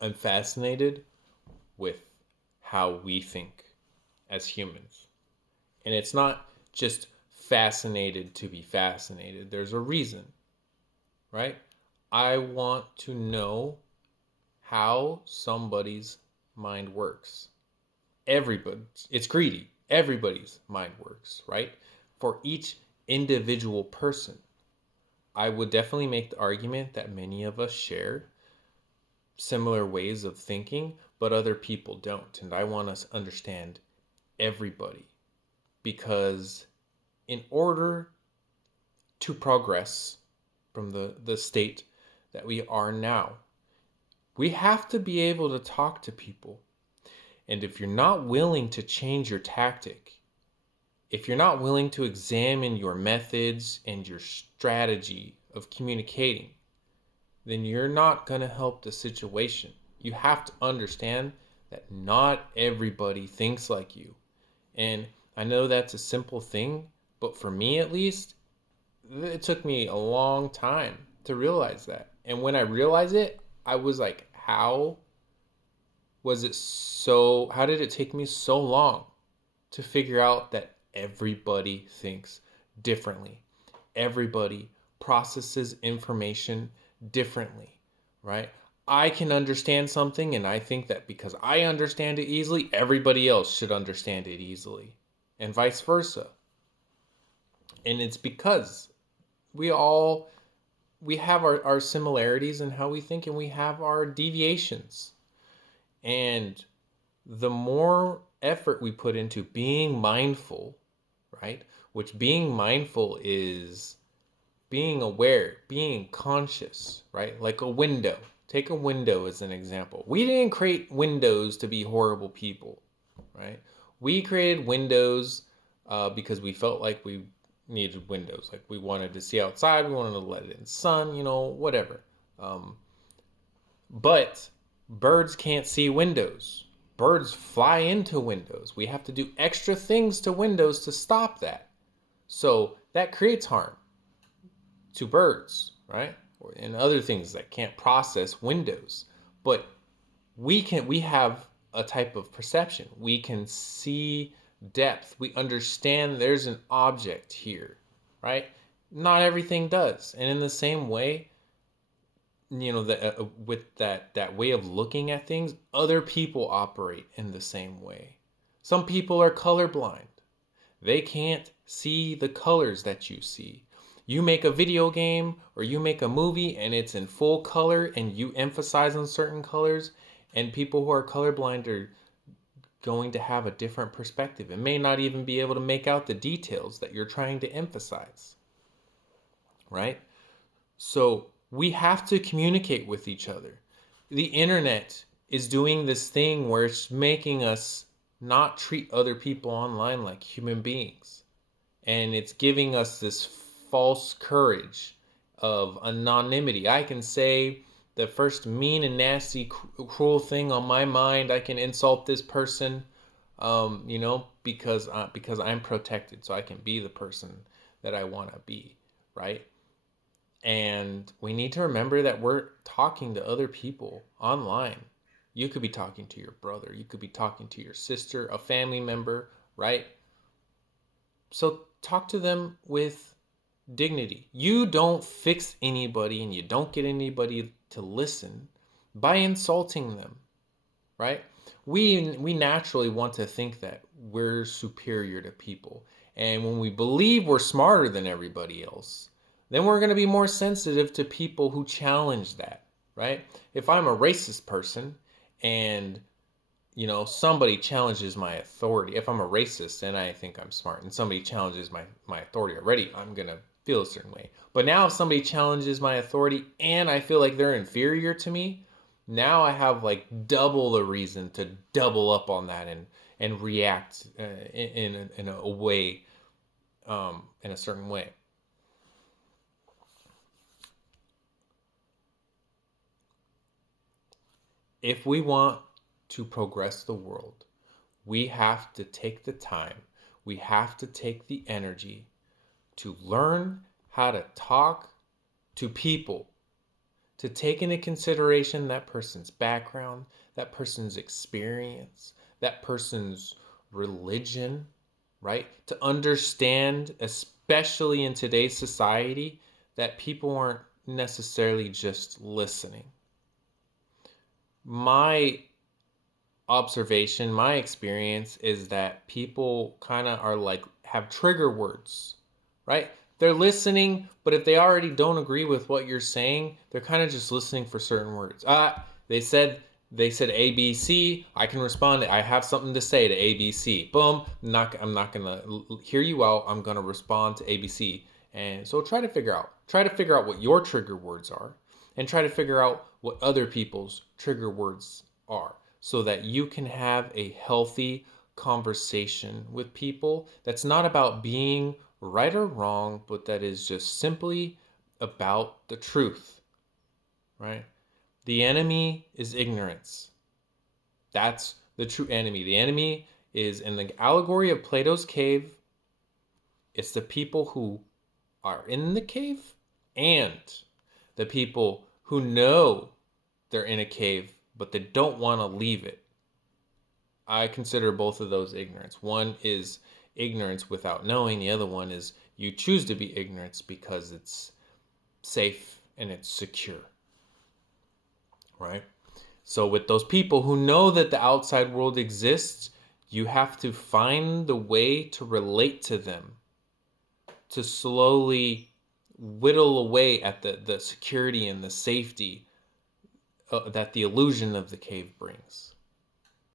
I'm fascinated with how we think as humans. And it's not just fascinated to be fascinated, there's a reason, right? I want to know how somebody's mind works. Everybody, it's greedy. Everybody's mind works, right? For each individual person, I would definitely make the argument that many of us share similar ways of thinking, but other people don't. And I want us to understand everybody because in order to progress from the state that we are now, we have to be able to talk to people. And if you're not willing to change your tactic, if you're not willing to examine your methods and your strategy of communicating, then you're not going to help the situation. You have to understand that not everybody thinks like you. And I know that's a simple thing, but for me at least, it took me a long time to realize that. And when I realized it, I was like, how did it take me so long to figure out that everybody thinks differently? Everybody processes information differently, right? I can understand something, and I think that because I understand it easily, everybody else should understand it easily, and vice versa. And it's because we all we have our similarities in how we think, and we have our deviations. And the more effort we put into being mindful, right? Which being mindful is being aware, being conscious, right? Like a window. Take a window as an example. We didn't create windows to be horrible people, right? We created windows because we felt like we needed windows. Like we wanted to see outside, we wanted to let in sun, whatever. Um, but birds can't see windows. Birds fly into windows. We have to do extra things to windows to stop that. So that creates harm to birds, right? And other things that can't process windows. But we have a type of perception. We can see depth. We understand there's an object here, right? Not everything does. And in the same way, with that way of looking at things, other people operate in the same way. Some people are colorblind. They can't see the colors that you see. You make a video game or you make a movie and it's in full color and you emphasize on certain colors, and people who are colorblind are going to have a different perspective and may not even be able to make out the details that you're trying to emphasize, right? So we have to communicate with each other. The internet is doing this thing where it's making us not treat other people online like human beings. And it's giving us this false courage of anonymity. I can say the first mean and nasty, cruel thing on my mind. I can insult this person, because I'm protected, so I can be the person that I want to be, right? And we need to remember that we're talking to other people online. You could be talking to your brother, you could be talking to your sister, a family member, right? So talk to them with dignity. You don't fix anybody and you don't get anybody to listen by insulting them, right? We naturally want to think that we're superior to people. And when we believe we're smarter than everybody else, then we're going to be more sensitive to people who challenge that, right? If I'm a racist person and somebody challenges my authority, if I'm a racist and I think I'm smart and somebody challenges my authority already, I'm going to feel a certain way. But now if somebody challenges my authority and I feel like they're inferior to me, now I have like double the reason to double up on that and react in a way, in a certain way. If we want to progress the world, we have to take the time, we have to take the energy to learn how to talk to people to take into consideration that person's background, that person's experience, that person's religion, right? To understand, especially in today's society, that people aren't necessarily just listening. My observation, my experience is that people kind of are like have trigger words, right? They're listening, but if they already don't agree with what you're saying, they're kind of just listening for certain words. They said ABC. I can respond. I have something to say to ABC. Boom. I'm not gonna hear you out. I'm gonna respond to ABC. And so try to figure out what your trigger words are, and try to figure out what other people's trigger words are, so that you can have a healthy conversation with people that's not about being right or wrong, but that is just simply about the truth, right? The enemy is ignorance. That's the true enemy. The enemy is, in the allegory of Plato's cave, it's the people who are in the cave and the people who know they're in a cave, but they don't want to leave it. I consider both of those ignorance. One is ignorance without knowing. The other one is you choose to be ignorant because it's safe and it's secure, right? So with those people who know that the outside world exists, you have to find the way to relate to them, to slowly whittle away at the security and the safety that the illusion of the cave brings.